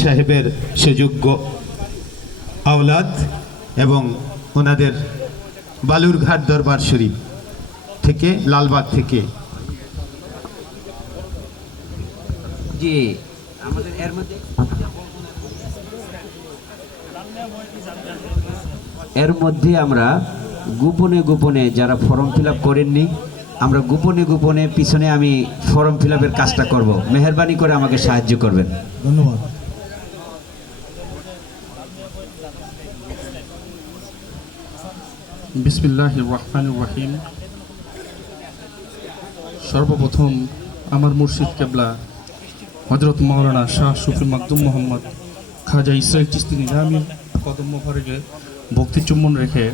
সাহেবের সুযোগ্য আওলাদ এবং ওনাদের বালুরঘাট দরবার শরীফ থেকে লালবাগ থেকে জি আমাদের এর মধ্যে আমরা গোপনে গোপনে যারা ফর্ম ফিল আপ করেননি আমরা গোপনে গোপনে পিছনে আমি ফর্ম ফিল আপের কাজটা করব, মেহেরবানি করে আমাকে সাহায্য করবেন। ধন্যবাদ। বিসমিল্লাহির রহমানির রহিম। সর্বপ্রথম আমার মুর্শিদ কেবলা হযরত মাওলানা শাহ সুফি মাকদুম মোহাম্মদ খাজা ইসরাইল চিশতি নিজামীর কদম মোবারকে ভক্তি চুম্বন রেখে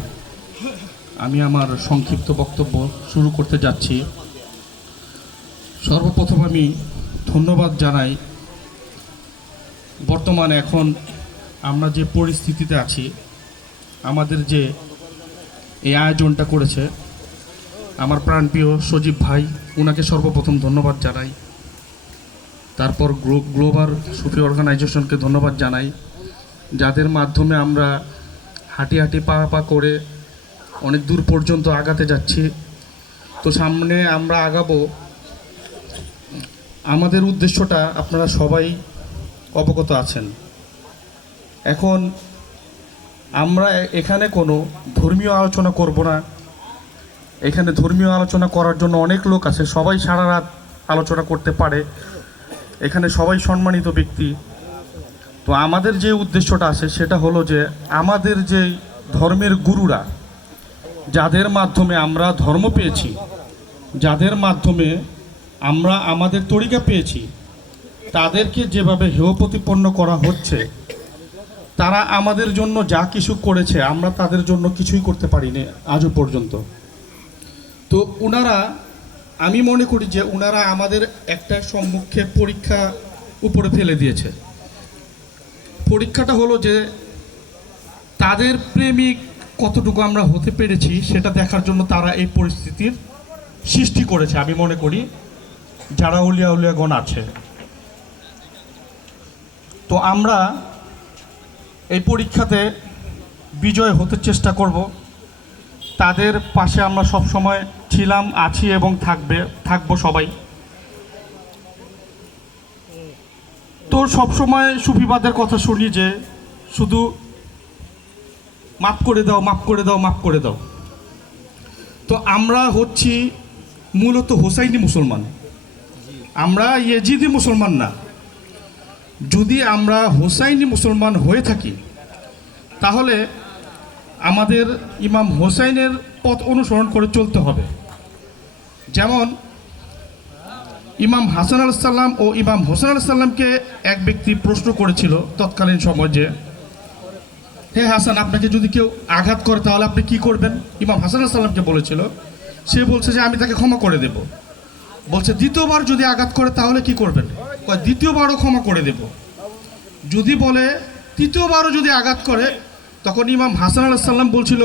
আমি আমার সংক্ষিপ্ত বক্তব্য শুরু করতে যাচ্ছি। সর্বপ্রথম আমি ধন্যবাদ জানাই বর্তমানে এখন আমরা যে পরিস্থিতিতে আছি, আমাদের যে এই আয়োজনটা করেছে আমার প্রাণপ্রিয় সজীব ভাই, ওনাকে সর্বপ্রথম ধন্যবাদ জানাই। তারপর গ্লোবাল সুফি অর্গানাইজেশনকে ধন্যবাদ জানাই, যাদের মাধ্যমে আমরা হাঁটি হাঁটি পা পা করে অনেক দূর পর্যন্ত আগাতে যাচ্ছি। তো সামনে আমরা আগাবো, আমাদের উদ্দেশ্যটা আপনারা সবাই অবগত আছেন। এখন আমরা এখানে কোনো ধর্মীয় আলোচনা করব না। এখানে ধর্মীয় আলোচনা করার জন্য অনেক লোক আছে, সবাই সারা রাত আলোচনা করতে পারে, এখানে সবাই সম্মানিত ব্যক্তি। তো আমাদের যে উদ্দেশ্যটা আছে সেটা হলো যে আমাদের যে ধর্মের গুরুরা, যাদের মাধ্যমে আমরা ধর্ম পেয়েছি, যাদের মাধ্যমে আমরা আমাদের তরিকা পেয়েছি, তাদেরকে যেভাবে হেয় প্রতিপন্ন করা হচ্ছে, তারা আমাদের জন্য যা কিছু করেছে আমরা তাদের জন্য কিছুই করতে পারিনি আজও পর্যন্ত। তো ওনারা, আমি মনে করি যে ওনারা আমাদের একটা সম্মুখে পরীক্ষা উপরে ফেলে দিয়েছে। পরীক্ষাটা হলো যে তাদের প্রেমিক কতটুকু আমরা হতে পেরেছি সেটা দেখার জন্য তারা এই পরিস্থিতির সৃষ্টি করেছে। আমি মনে করি যারা উলিয়া উলিয়াগণ আছে, তো আমরা এই পরীক্ষাতে বিজয় হতে চেষ্টা করব। তাদের পাশে আমরা সব সময় ছিলাম, আছি এবং থাকবো সবাই। তো সব সময় সুফিবাদের কথা শুনি যে শুধু মাফ করে দাও, মাফ করে দাও, মাফ করে দাও। তো আমরা হচ্ছি মূলত হোসাইনি মুসলমান, আমরা ইয়েজিদি মুসলমান না। যদি আমরা হোসাইনি মুসলমান হয়ে থাকি তাহলে আমাদের ইমাম হোসাইনের পথ অনুসরণ করে চলতে হবে। যেমন ইমাম হাসান আলাইহিস সালাম ও ইমাম হোসেন আলাইহিস সালামকে এক ব্যক্তি প্রশ্ন করেছিল তৎকালীন সময় যে, হে হাসান, আপনাকে যদি কেউ আঘাত করে তাহলে আপনি কি করবেন? ইমাম হাসান আলাইহিস সালামকে বলেছিল, সে বলছে যে আমি তাকে ক্ষমা করে দেব। বলছে দ্বিতীয়বার যদি আঘাত করে তাহলে কি করবেন? দ্বিতীয়বারও ক্ষমা করে দেব। যদি বলে তৃতীয়বারও যদি আঘাত করে, তখন ইমাম হাসান আলাইহিস সালাম বলছিল,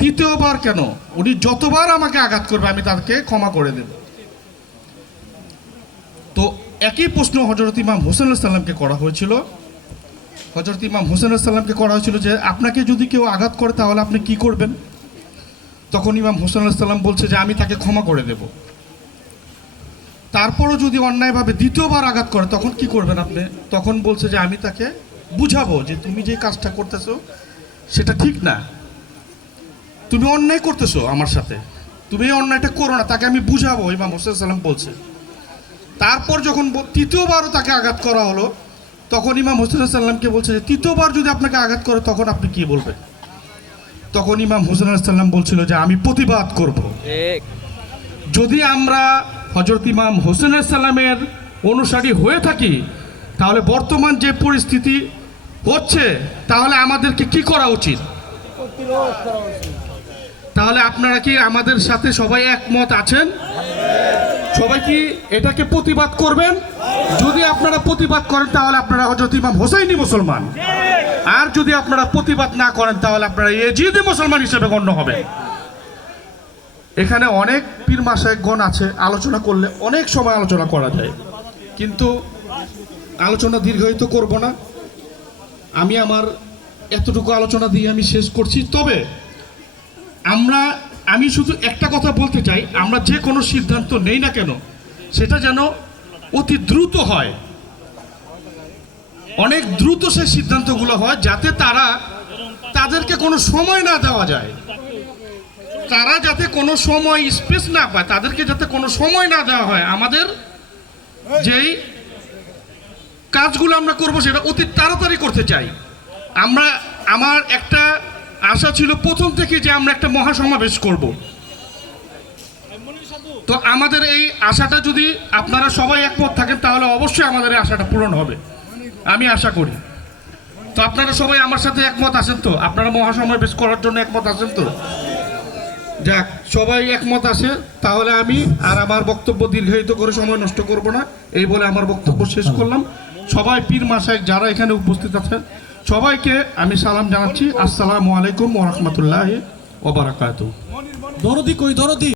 তৃতীয়বার কেন? উনি যতবার আমাকে আঘাত করবে আমি তাকে ক্ষমা করে দেব। তো একই প্রশ্ন হযরত ইমাম হোসেন আলাইহিস সালামকে করা হয়েছিল। হযরত ইমাম হোসেন আলাইহিস সালামকে করা হয়েছিল যে আপনাকে যদি কেউ আঘাত করে তাহলে আপনি কি করবেন? তখন ইমাম হোসেন আলাইহিস সালাম বলছে যে আমি তাকে ক্ষমা করে দেব। তারপরও যদি অন্যায়ভাবে দ্বিতীয়বার আঘাত করে তখন কি করবেন আপনি? তখন বলছে যে আমি তাকে বুঝাবো যে তুমি যে কাজটা করতেছো সেটা ঠিক না, তুমি অন্যায় করতেছো আমার সাথে, তুমি এই অন্যায়টা করো না, তাকে আমি বুঝাবো, ইমাম হোসেন সালাম বলছে। তারপর যখন তৃতীয়বারও তাকে আঘাত করা হলো, তখন ইমাম হোসেন সাল্লামকে বলছে যে তৃতীয়বার যদি আপনাকে আঘাত করে তখন আপনি কি বলবেন? তখন ইমাম হোসেন সাল্লাম বলছিল যে আমি প্রতিবাদ করব। যদি আমরা হযরত ইমাম হোসেন সাল্লামের অনুসারী হয়ে থাকি তাহলে বর্তমান যে পরিস্থিতি হচ্ছে তাহলে আমাদেরকে কি করা উচিত? তাহলে আপনারা কি আমাদের সাথে সবাই একমত আছেন? সবাই কি এটাকে প্রতিবাদ করবেন? যদি আপনারা প্রতিবাদ করেন তাহলে আপনারা হযরত ইমাম হোসাইনি মুসলমান, আর যদি আপনারা প্রতিবাদ না করেন তাহলে আপনারা ইয়েজিদি মুসলমান হিসেবে গণ্য হবেন। এখানে অনেক পীর মাশায়েখগণ আছে, আলোচনা করলে অনেক সময় আলোচনা করা যায়, কিন্তু আলোচনা দীর্ঘায়িত করব না, আমি আমার এতটুকু আলোচনা দিয়ে আমি শেষ করছি। তবে আমি শুধু একটা কথা বলতে চাই, আমরা যে কোনো সিদ্ধান্ত নেই না কেন সেটা যেন অতি দ্রুত হয়, অনেক দ্রুত সেই সিদ্ধান্তগুলো হয়, যাতে তাদেরকে কোনো সময় না দেওয়া যায়, তারা যাতে কোনো সময় স্পেস না পায়, তাদেরকে যাতে কোনো সময় না দেওয়া হয়। আমাদের যেই কাজগুলো আমরা করব সেটা অতি তাড়াতাড়ি করতে চাই। আমার একটা আশা ছিল প্রথম থেকে যে আমরা একটা মহাসমাবেশ করব। তো আমাদের এই আশাটা যদি আপনারা সবাই একমত থাকেন তাহলে অবশ্যই আমাদের এই আশাটা পূরণ হবে, আমি আশা করি। তো আপনারা সবাই আমার সাথে একমত আছেন তো? আপনারা মহাসমাবেশ করার জন্য একমত আছেন তো? যাক, সবাই একমত আছে, তাহলে আমি আর আমার বক্তব্য দীর্ঘায়িত করে সময় নষ্ট করব না, এই বলে আমার বক্তব্য শেষ করলাম। সবাই পীর মাশায়েখ যারা এখানে উপস্থিত আছেন সবাইকে আমি সালাম জানাচ্ছি। আসসালামু আলাইকুম ওয়া রাহমাতুল্লাহি ওয়া বারাকাতুহু। দরদি কই দরদি।